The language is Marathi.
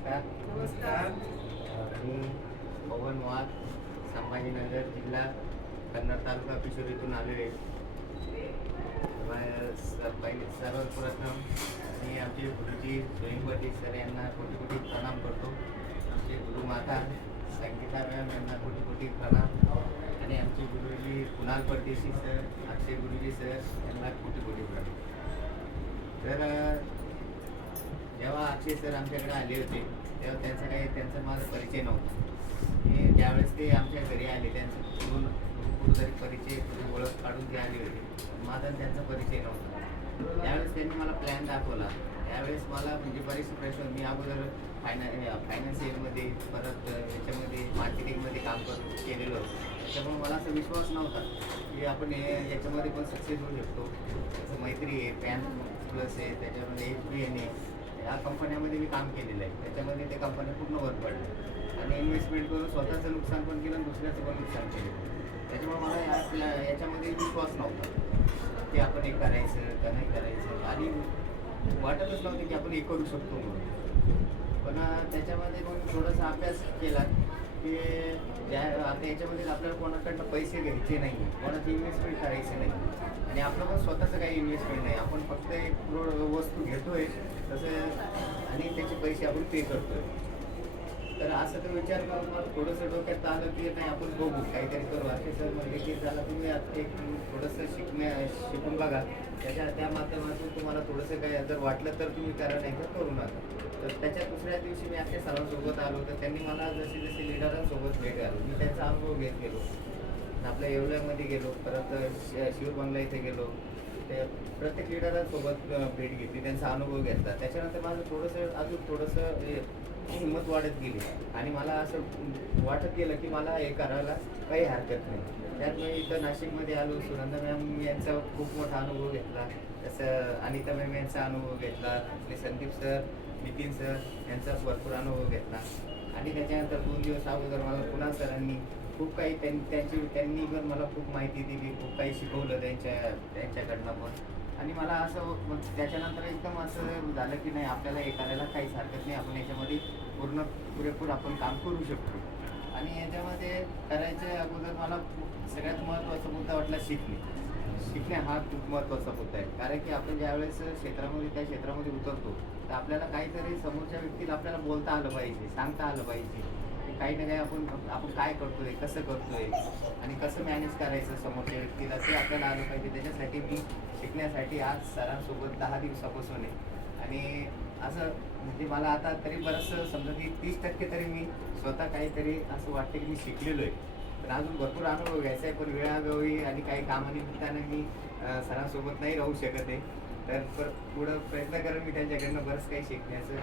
नमस्कार. नमस्कार. मी पवन वाघ, संभाजीनगर जिल्हा, कन्नड तालुका पिशोरीतून आलेलो आहे. पहिले सर्वप्रथम मी आमचे गुरुजी स्वयंपती सर यांना कोटी कोटी प्रणाम करतो. आमचे गुरुमाता संगीता मॅम यांना कोटी कोटी प्रणाम आणि आमचे गुरुजी कुणाल परदेशी सर, आमचे गुरुजी सर यांना कोटी कोटी प्रणाम. तर जेव्हा अक्षय सर आमच्याकडे आले होते तेव्हा त्यांचा माझा परिचय नव्हता. मी ज्यावेळेस ते आमच्या घरी आले त्यांचं कुठंतरी परिचय ओळख काढून ते आले होते. माझा त्यांचा परिचय नव्हता. त्यावेळेस त्यांनी मला प्लॅन दाखवला. त्यावेळेस मला म्हणजे बरेचसे प्रश्न, मी अगोदर फायनान्शियलमध्ये परत याच्यामध्ये मार्केटिंगमध्ये काम केलेलं होतं. त्याच्यामुळे मला असा विश्वास नव्हता की आपण याच्यामध्ये पण सक्सेस होऊ शकतो. त्याचं मैत्री आहे, पॅन प्लस आहे, त्याच्यामध्ये HBN आहे. या कंपन्यामध्ये मी काम केलेलं आहे. त्याच्यामध्ये ते कंपन्या पूर्ण वर पडल्या आणि इन्व्हेस्टमेंट करून स्वतःचं नुकसान पण केलं आणि दुसऱ्याचं पण नुकसान केलं. त्याच्यामुळे मला याच्यामध्ये विश्वास नव्हता की आपण हे करायचं का नाही करायचं आणि वाटतच नव्हतं की आपण हे करू शकतो म्हणून. पण त्याच्यामध्ये मग थोडासा अभ्यास केला की आता याच्यामध्ये आपल्याला कोणाकडनं पैसे घ्यायचे नाही, कोणाची इन्व्हेस्टमेंट करायची नाही आणि आपलं पण स्वतःचं काही इन्व्हेस्टमेंट नाही. आपण फक्त एक वस्तू घेतोय तसं आणि त्याचे पैसे आपण पे करतोय. तर असं तो विचार करून मला थोडंसं डोक्यात आलं की नाही आपण बघू काहीतरी करू. असे सर म्हणजे की त्याला तुम्ही एक थोडंसं शिकून बघा. त्या माध्यमातून तुम्हाला थोडंसं काही जर वाटलं तर तुम्ही करा, नाही तर करू नका. तर त्याच्या दुसऱ्या दिवशी मी अख्ख्या सरांसोबत आलो तर त्यांनी मला जसे जसे लिडरांसोबत भेट घालू, मी त्यांचा अनुभव घेत गेलो. आपल्या येवल्यामध्ये गेलो, परत शिवर बंगला इथे गेलो. ते प्रत्येक लिडरांसोबत भेट घेतली, त्यांचा अनुभव घेतला. त्याच्यानंतर माझं थोडंसं हिंमत वाढत गेली आणि मला असं वाटत गेलं की मला हे करायला काही हरकत नाही. त्यात मी इथं नाशिकमध्ये आलो. सुनंदा मॅम यांचा खूप मोठा अनुभव घेतला, तसं अनिता मॅम यांचा अनुभव घेतला, आपले संदीप सर, नितीन सर यांचा भरपूर अनुभव घेतला आणि त्याच्यानंतर 2 दिवस अगोदर मला कुणाल सरांनी खूप काही त्यांनी पण मला खूप माहिती दिली, खूप काही शिकवलं त्यांच्याकडनं पण. आणि मला असं त्याच्यानंतर एकदम असं झालं की नाही आपल्याला हे करायला काहीच हरकत नाही, आपण याच्यामध्ये पुरेपूर आपण काम करू शकतो. आणि याच्यामध्ये करायच्या अगोदर मला सगळ्यात महत्त्वाचा मुद्दा वाटला शिकणे हा खूप महत्त्वाचा मुद्दा आहे. कारण की आपण ज्यावेळेस त्या क्षेत्रामध्ये उतरतो तर आपल्याला काहीतरी समोरच्या व्यक्तीला आपल्याला बोलता आलं पाहिजे, सांगता आलं पाहिजे की काही ना काही आपण काय करतोय, कसं करतोय आणि कसं मॅनेज करायचं समोरच्या व्यक्तीला ते आपल्याला आलं पाहिजे. त्याच्यासाठी मी शिकण्यासाठी आज सरांसोबत 10 दिवसापासून आहे आणि असं म्हणजे मला आता तरी बरंचसं समजा की 30% तरी मी स्वतः काहीतरी असं वाटतं की मी शिकलेलो आहे. पण अजून भरपूर अनुभव घ्यायचा आहे, पण वेळावेळी आणि काही कामानिमित्ताने मी सरांसोबत नाही राहू शकत आहे. तर पुढं प्रयत्न करेन मी त्यांच्याकडनं बरंच काही शिकण्याचं.